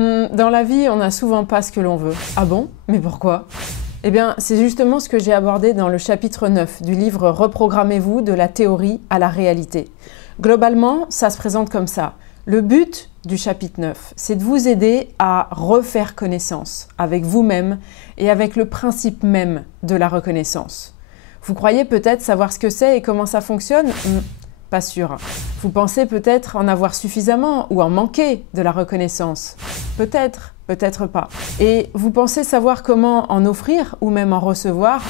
Dans la vie, on n'a souvent pas ce que l'on veut. Ah bon? Mais pourquoi? Eh bien, c'est justement ce que j'ai abordé dans le chapitre 9 du livre « Reprogrammez-vous de la théorie à la réalité ». Globalement, ça se présente comme ça. Le but du chapitre 9, c'est de vous aider à refaire connaissance avec vous-même et avec le principe même de la reconnaissance. Vous croyez peut-être savoir ce que c'est et comment ça fonctionne? Pas sûr. Vous pensez peut-être en avoir suffisamment ou en manquer de la reconnaissance? Peut-être, peut-être pas. Et vous pensez savoir comment en offrir ou même en recevoir?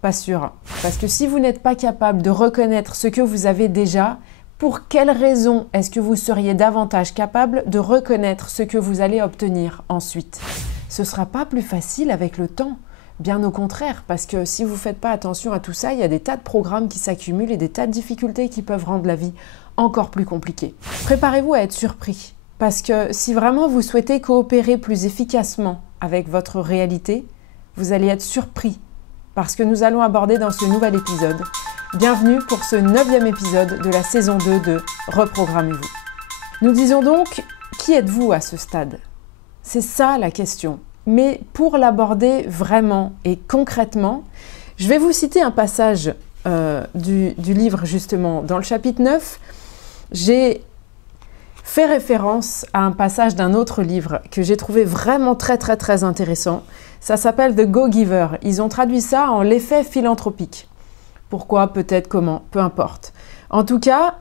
Pas sûr. Parce que si vous n'êtes pas capable de reconnaître ce que vous avez déjà, pour quelle raison est-ce que vous seriez davantage capable de reconnaître ce que vous allez obtenir ensuite? Ce ne sera pas plus facile avec le temps. Bien au contraire, parce que si vous ne faites pas attention à tout ça, il y a des tas de programmes qui s'accumulent et des tas de difficultés qui peuvent rendre la vie encore plus compliquée. Préparez-vous à être surpris, parce que si vraiment vous souhaitez coopérer plus efficacement avec votre réalité, vous allez être surpris par ce que nous allons aborder dans ce nouvel épisode. Bienvenue pour ce 9e épisode de la saison 2 de Reprogrammez-vous. Nous disons donc, qui êtes-vous à ce stade? C'est ça la question. Mais pour l'aborder vraiment et concrètement, je vais vous citer un passage du livre justement. Dans le chapitre 9, j'ai fait référence à un passage d'un autre livre que j'ai trouvé vraiment très intéressant. Ça s'appelle The Go-Giver. Ils ont traduit ça en l'effet philanthropique. Pourquoi, peut-être, comment, peu importe. En tout cas,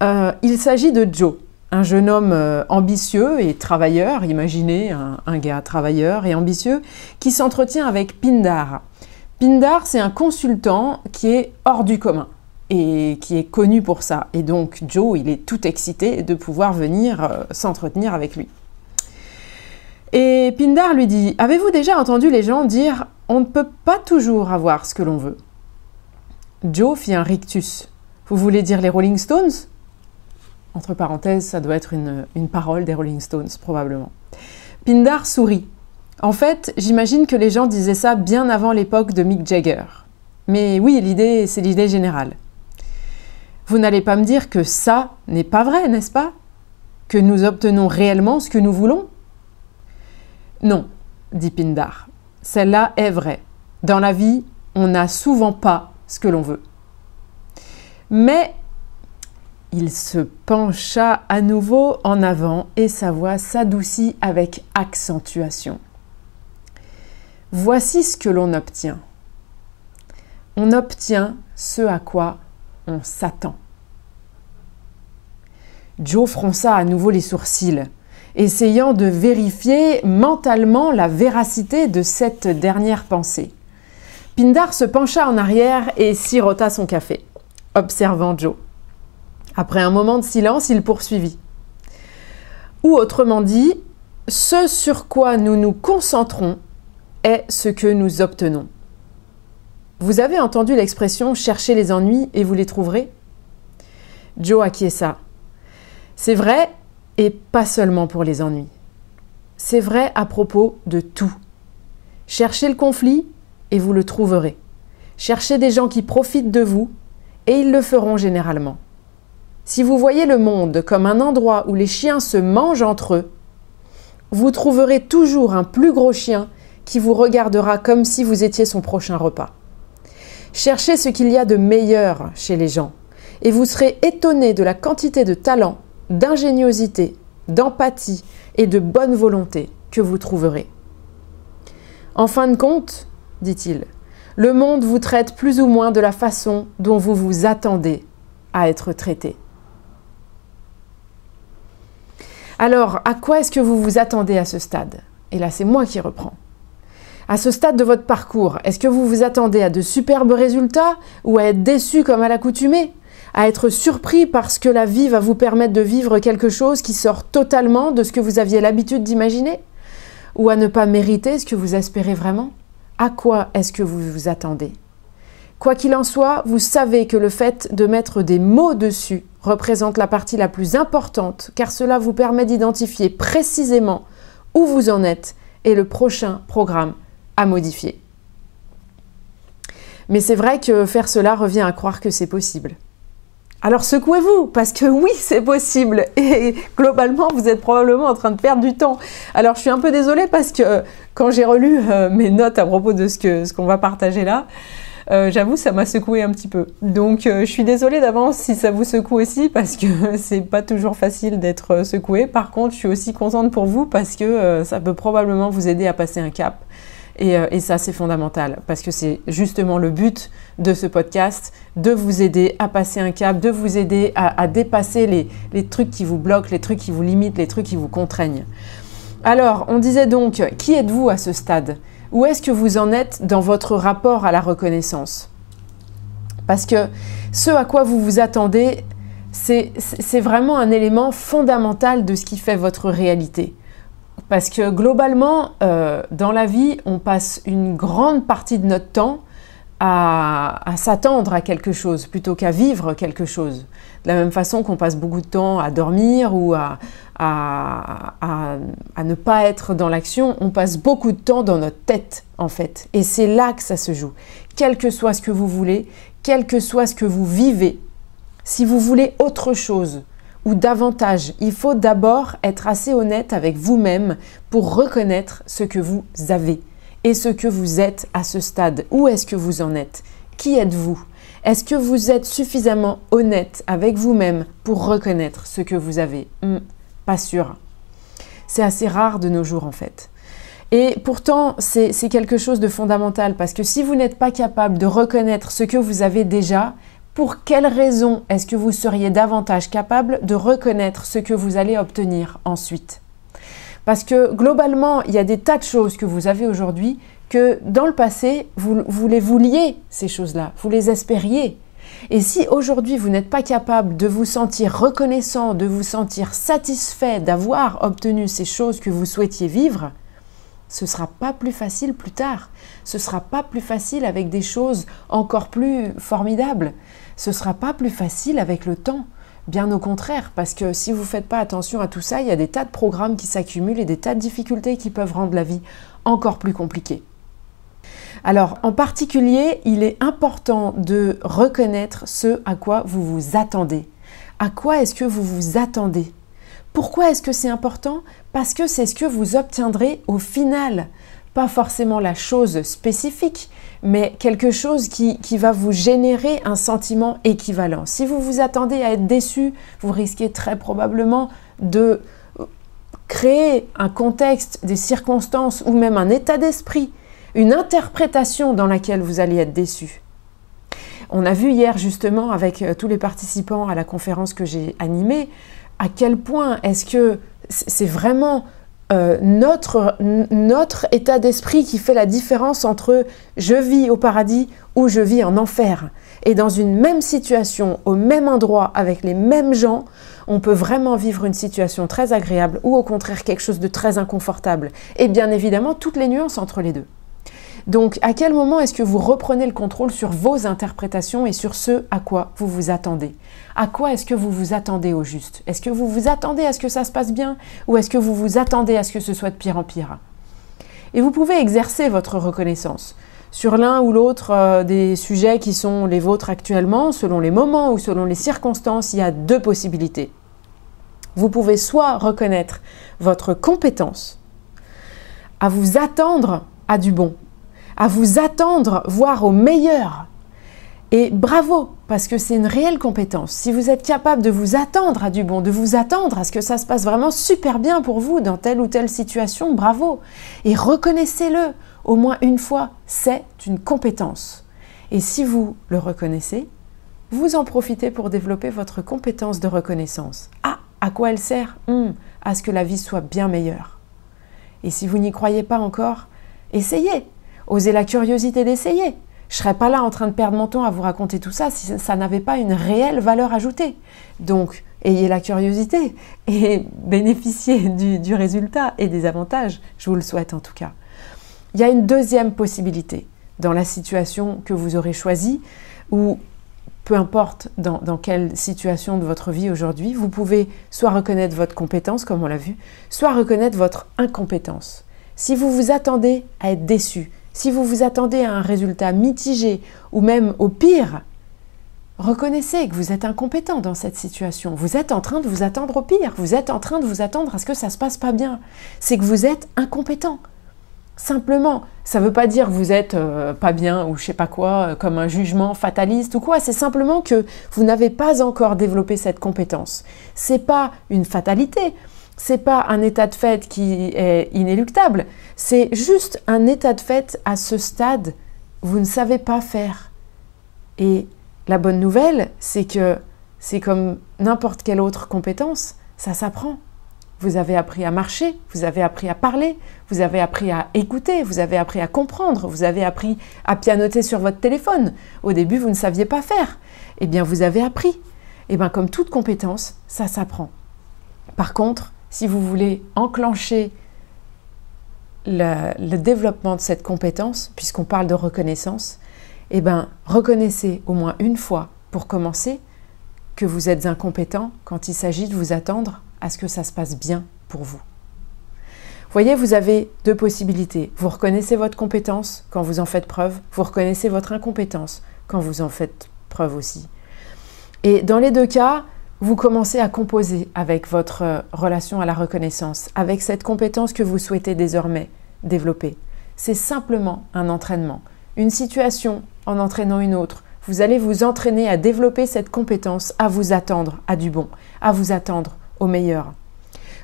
il s'agit de Joe, un jeune homme ambitieux et travailleur, imaginez un gars travailleur et ambitieux, qui s'entretient avec Pindar. Pindar, c'est un consultant qui est hors du commun et qui est connu pour ça. Et donc, Joe, il est tout excité de pouvoir venir s'entretenir avec lui. Et Pindar lui dit « Avez-vous déjà entendu les gens dire « On ne peut pas toujours avoir ce que l'on veut » Joe fit un rictus. « Vous voulez dire les Rolling Stones ?» Entre parenthèses, ça doit être une parole des Rolling Stones, probablement. Pindar sourit. En fait, j'imagine que les gens disaient ça bien avant l'époque de Mick Jagger. Mais oui, c'est l'idée générale. Vous n'allez pas me dire que ça n'est pas vrai, n'est-ce pas? Que nous obtenons réellement ce que nous voulons? Non, dit Pindar. Celle-là est vraie. Dans la vie, on n'a souvent pas ce que l'on veut. Mais il se pencha à nouveau en avant et sa voix s'adoucit avec accentuation. Voici ce que l'on obtient. On obtient ce à quoi on s'attend. Joe fronça à nouveau les sourcils, essayant de vérifier mentalement la véracité de cette dernière pensée. Pindar se pencha en arrière et sirota son café, observant Joe. Après un moment de silence, il poursuivit. Ou autrement dit, ce sur quoi nous nous concentrons est ce que nous obtenons. Vous avez entendu l'expression « cherchez les ennuis et vous les trouverez » Joe acquiesça. C'est vrai, et pas seulement pour les ennuis. C'est vrai à propos de tout. Cherchez le conflit et vous le trouverez. Cherchez des gens qui profitent de vous et ils le feront généralement. Si vous voyez le monde comme un endroit où les chiens se mangent entre eux, vous trouverez toujours un plus gros chien qui vous regardera comme si vous étiez son prochain repas. Cherchez ce qu'il y a de meilleur chez les gens et vous serez étonné de la quantité de talent, d'ingéniosité, d'empathie et de bonne volonté que vous trouverez. En fin de compte, dit-il, le monde vous traite plus ou moins de la façon dont vous vous attendez à être traité. Alors, à quoi est-ce que vous vous attendez à ce stade? Et là, c'est moi qui reprends. À ce stade de votre parcours, est-ce que vous vous attendez à de superbes résultats ou à être déçu comme à l'accoutumée? À être surpris parce que la vie va vous permettre de vivre quelque chose qui sort totalement de ce que vous aviez l'habitude d'imaginer? Ou à ne pas mériter ce que vous espérez vraiment? À quoi est-ce que vous vous attendez? Quoi qu'il en soit, vous savez que le fait de mettre des mots dessus représente la partie la plus importante, car cela vous permet d'identifier précisément où vous en êtes et le prochain programme à modifier. Mais c'est vrai que faire cela revient à croire que c'est possible. Alors secouez-vous, parce que oui, c'est possible. Et globalement, vous êtes probablement en train de perdre du temps. Alors je suis un peu désolée parce que quand j'ai relu mes notes à propos de ce qu'on va partager là, j'avoue, ça m'a secoué un petit peu. Donc je suis désolée d'avance si ça vous secoue aussi, parce que c'est pas toujours facile d'être secoué. Par contre, je suis aussi contente pour vous parce que ça peut probablement vous aider à passer un cap. Et ça, c'est fondamental, parce que c'est justement le but de ce podcast, de vous aider à passer un cap, de vous aider à dépasser les trucs qui vous bloquent, les trucs qui vous limitent, les trucs qui vous contraignent. Alors, on disait donc, qui êtes-vous à ce stade? Où est-ce que vous en êtes dans votre rapport à la reconnaissance? Parce que ce à quoi vous vous attendez, c'est vraiment un élément fondamental de ce qui fait votre réalité. Parce que globalement, dans la vie, on passe une grande partie de notre temps à s'attendre à quelque chose plutôt qu'à vivre quelque chose. De la même façon qu'on passe beaucoup de temps à dormir ou à ne pas être dans l'action, on passe beaucoup de temps dans notre tête en fait. Et c'est là que ça se joue. Quel que soit ce que vous voulez, quel que soit ce que vous vivez, si vous voulez autre chose, ou davantage, il faut d'abord être assez honnête avec vous-même pour reconnaître ce que vous avez et ce que vous êtes à ce stade. Où est-ce que vous en êtes? Qui êtes-vous? Est-ce que vous êtes suffisamment honnête avec vous-même pour reconnaître ce que vous avez? Pas sûr. C'est assez rare de nos jours en fait. Et pourtant, c'est quelque chose de fondamental parce que si vous n'êtes pas capable de reconnaître ce que vous avez déjà, pour quelle raison est-ce que vous seriez davantage capable de reconnaître ce que vous allez obtenir ensuite? Parce que globalement, il y a des tas de choses que vous avez aujourd'hui que dans le passé, vous les vouliez, ces choses-là, vous les espériez. Et si aujourd'hui, vous n'êtes pas capable de vous sentir reconnaissant, de vous sentir satisfait d'avoir obtenu ces choses que vous souhaitiez vivre, ce ne sera pas plus facile plus tard. Ce ne sera pas plus facile avec des choses encore plus formidables. Ce ne sera pas plus facile avec le temps. Bien au contraire, parce que si vous ne faites pas attention à tout ça, il y a des tas de programmes qui s'accumulent et des tas de difficultés qui peuvent rendre la vie encore plus compliquée. Alors, en particulier, il est important de reconnaître ce à quoi vous vous attendez. À quoi est-ce que vous vous attendez? Pourquoi est-ce que c'est important? Parce que c'est ce que vous obtiendrez au final. Pas forcément la chose spécifique, mais quelque chose qui va vous générer un sentiment équivalent. Si vous vous attendez à être déçu, vous risquez très probablement de créer un contexte, des circonstances ou même un état d'esprit, une interprétation dans laquelle vous allez être déçu. On a vu hier justement avec tous les participants à la conférence que j'ai animée, à quel point est-ce que c'est vraiment notre état d'esprit qui fait la différence entre je vis au paradis ou je vis en enfer. Et dans une même situation, au même endroit, avec les mêmes gens, on peut vraiment vivre une situation très agréable ou au contraire quelque chose de très inconfortable. Et bien évidemment, toutes les nuances entre les deux. Donc, à quel moment est-ce que vous reprenez le contrôle sur vos interprétations et sur ce à quoi vous vous attendez? À quoi est-ce que vous vous attendez au juste? Est-ce que vous vous attendez à ce que ça se passe bien ou est-ce que vous vous attendez à ce que ce soit de pire en pire? Et vous pouvez exercer votre reconnaissance sur l'un ou l'autre des sujets qui sont les vôtres actuellement, selon les moments ou selon les circonstances. Il y a deux possibilités. Vous pouvez soit reconnaître votre compétence à vous attendre à du bon, à vous attendre, voire au meilleur. Et bravo, parce que c'est une réelle compétence. Si vous êtes capable de vous attendre à du bon, de vous attendre à ce que ça se passe vraiment super bien pour vous dans telle ou telle situation, bravo. Et reconnaissez-le au moins une fois, c'est une compétence. Et si vous le reconnaissez, vous en profitez pour développer votre compétence de reconnaissance. Ah, à quoi elle sert? À ce que la vie soit bien meilleure. Et si vous n'y croyez pas encore, essayez. Osez la curiosité d'essayer. Je ne serais pas là en train de perdre mon temps à vous raconter tout ça si ça n'avait pas une réelle valeur ajoutée. Donc, ayez la curiosité et bénéficiez du résultat et des avantages. Je vous le souhaite en tout cas. Il y a une deuxième possibilité dans la situation que vous aurez choisie ou peu importe dans quelle situation de votre vie aujourd'hui, vous pouvez soit reconnaître votre compétence, comme on l'a vu, soit reconnaître votre incompétence. Si vous vous attendez à être déçu, si vous vous attendez à un résultat mitigé ou même au pire, reconnaissez que vous êtes incompétent dans cette situation. Vous êtes en train de vous attendre au pire. Vous êtes en train de vous attendre à ce que ça ne se passe pas bien. C'est que vous êtes incompétent. Simplement, ça ne veut pas dire que vous êtes pas bien ou je ne sais pas quoi, comme un jugement fataliste ou quoi. C'est simplement que vous n'avez pas encore développé cette compétence. Ce n'est pas une fatalité. Ce n'est pas un état de fait qui est inéluctable. C'est juste un état de fait à ce stade, vous ne savez pas faire. Et la bonne nouvelle, c'est que c'est comme n'importe quelle autre compétence, ça s'apprend. Vous avez appris à marcher, vous avez appris à parler, vous avez appris à écouter, vous avez appris à comprendre, vous avez appris à pianoter sur votre téléphone. Au début, vous ne saviez pas faire. Eh bien, vous avez appris. Eh bien, comme toute compétence, ça s'apprend. Par contre, si vous voulez enclencher le développement de cette compétence, puisqu'on parle de reconnaissance, eh bien, reconnaissez au moins une fois, pour commencer, que vous êtes incompétent quand il s'agit de vous attendre à ce que ça se passe bien pour vous. Vous voyez, vous avez deux possibilités. Vous reconnaissez votre compétence quand vous en faites preuve, vous reconnaissez votre incompétence quand vous en faites preuve aussi. Et dans les deux cas, vous commencez à composer avec votre relation à la reconnaissance, avec cette compétence que vous souhaitez désormais développer. C'est simplement un entraînement. Une situation en entraînant une autre, vous allez vous entraîner à développer cette compétence, à vous attendre à du bon, à vous attendre au meilleur.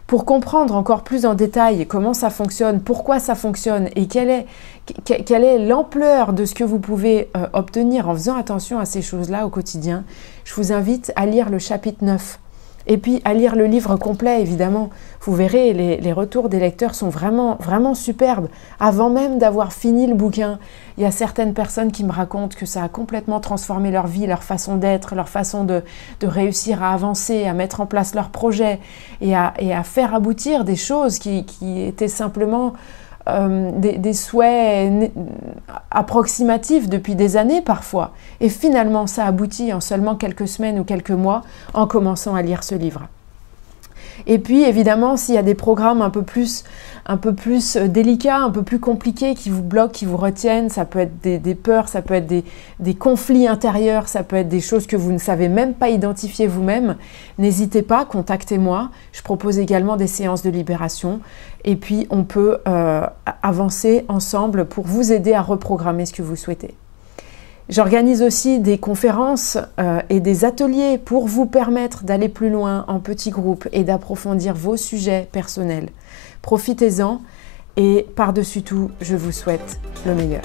Pour comprendre encore plus en détail comment ça fonctionne, pourquoi ça fonctionne et quelle est l'ampleur de ce que vous pouvez obtenir en faisant attention à ces choses-là au quotidien, je vous invite à lire le chapitre 9 et puis à lire le livre complet évidemment. Vous verrez, les retours des lecteurs sont vraiment, vraiment superbes. Avant même d'avoir fini le bouquin, il y a certaines personnes qui me racontent que ça a complètement transformé leur vie, leur façon d'être, leur façon de réussir à avancer, à mettre en place leurs projets et à faire aboutir des choses qui étaient simplement des souhaits approximatifs depuis des années parfois. Et finalement, ça aboutit en seulement quelques semaines ou quelques mois en commençant à lire ce livre. Et puis évidemment, s'il y a des programmes un peu plus délicats, un peu plus compliqués qui vous bloquent, qui vous retiennent, ça peut être des peurs, ça peut être des conflits intérieurs, ça peut être des choses que vous ne savez même pas identifier vous-même, n'hésitez pas, contactez-moi. Je propose également des séances de libération et puis on peut avancer ensemble pour vous aider à reprogrammer ce que vous souhaitez. J'organise aussi des conférences et des ateliers pour vous permettre d'aller plus loin en petits groupes et d'approfondir vos sujets personnels. Profitez-en et par-dessus tout, je vous souhaite le meilleur.